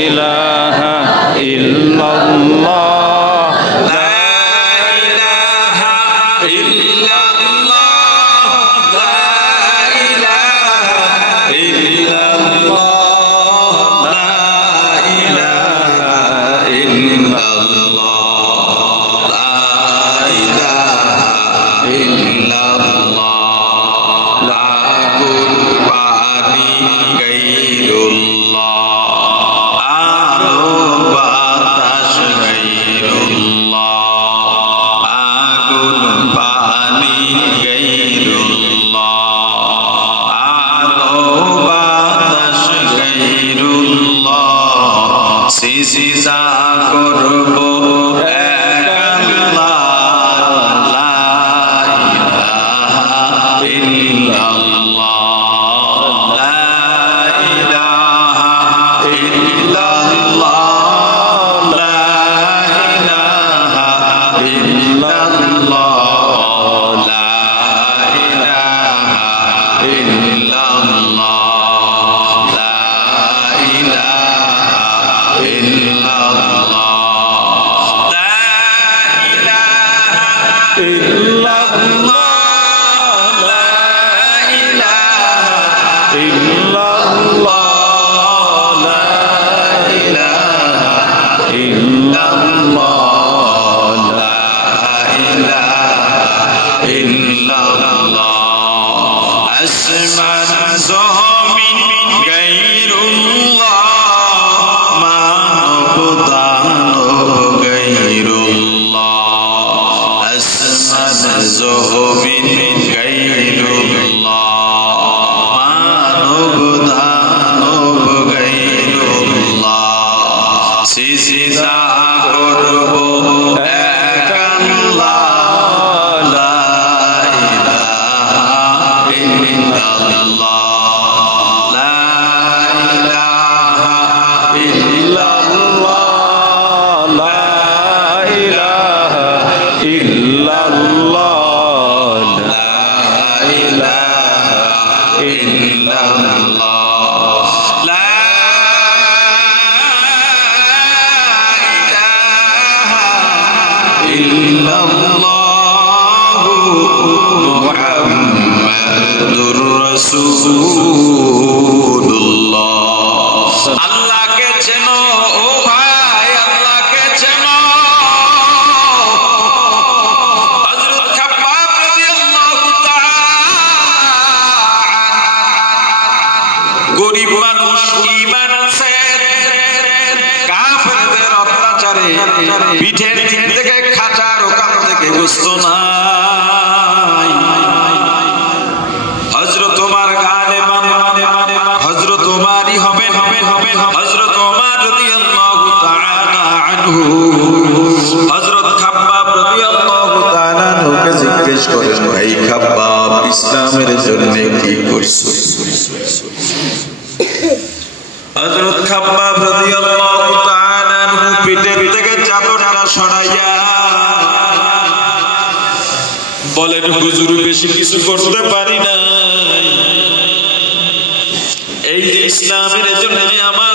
ইলাহা ইল্লাল্লাহ সিজদা করব এক আল্লাহ লা ইলাহা ইল্লাল্লাহ লা ইলাহা ইল্লাল্লাহ লা ইলাহা ইল্লাল্লাহ লা ইলাহা ইল্লাল্লাহ আসমান জমিন গায়রুল্লাহ মানব দানব গায়রুল্লাহ আসমান জমিন গায়রুল্লাহ মানব দানব গায়রুল্লাহ সিজদা করব এক আল্লাহ লা ইলাহা ইল্লাল্লাহ লা ইলাহা ইল্লাল্লাহ লা ইলাহা ইল্লাল্লাহ লা ইলাহা ইল্লাল্লাহ লা ইলাহা ইল্লাল্লাহ মুহাম্মাদুর রাসূলুল্লাহ। আল্লাহকে চেনো ও ভাই, আল্লাহকে চেনো। হযরত খাব্বাব রাদিয়াল্লাহু তাআলা গরীব মানুষ, ঈমান আছে, কাফেরদের অত্যাচারে পিঠের দিক থেকে খাঁচার ওখান থেকে গোশত নাই। হযরত ওমর গানে মানে হযরত ওমরই হবেন। হযরত ওমর রাদিয়াল্লাহু তাআলা আনহু হযরত খাব্বাব রাদিয়াল্লাহু তাআলা আনহুকে জিজ্ঞেস করেন, ভাই খাব্বাব, ইসলামের জন্য কি করছো? হযরত খাব্বাব রাদিয়াল্লাহু তাআলা আনহু পিঠের থেকে চাদরটা সরাইয়া বলেন, হুজুর বেশি কিছু করতে পারি না, এই যে ইসলামের জন্য আমার